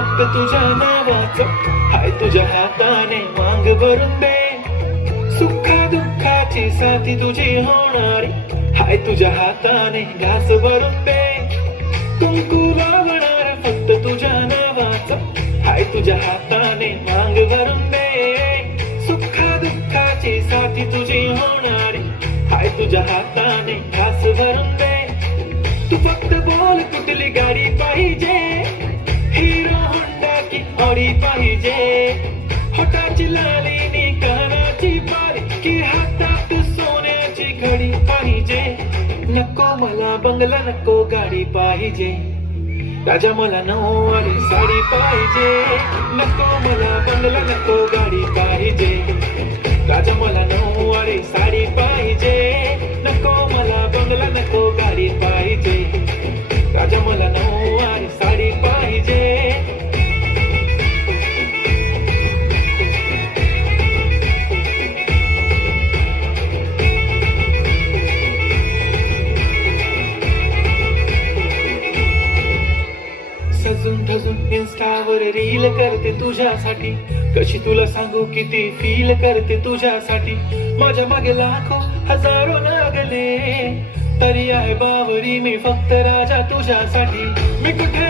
फक्त तुझ्या नावाच. हाय तुझ्या हाताने मांग भरून दे. सुखा दुःखाची साथी तुझी होणारी. हाय तुझ्या हाताने घास भरून दे. तुमकू लावणार फक्त तुझ्या नावाच. हाय तुझ्या हाताने मांग भरून दे. सुखा दुःखाची साथी तुझी होणारी. हाय तुझ्या हाताने घास भरून दे. तू फक्त बोल कुठली गाडी पाहिजे? मला बंगला नको गाडी पाहिजे. राजा मला नऊवारी साडी पाहिजे. नको मला ठसून ठसून इन्स्टावर रील करते तुझ्यासाठी. कशी तुला सांगू किती फील करते तुझ्यासाठी. माझ्या मागे लाखो हजारो लागले तरी आहे बावरी मी फक्त राजा तुझ्यासाठी. मी कुठे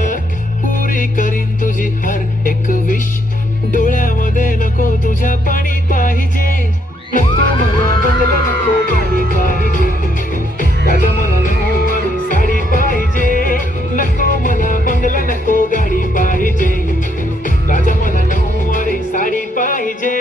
নিজে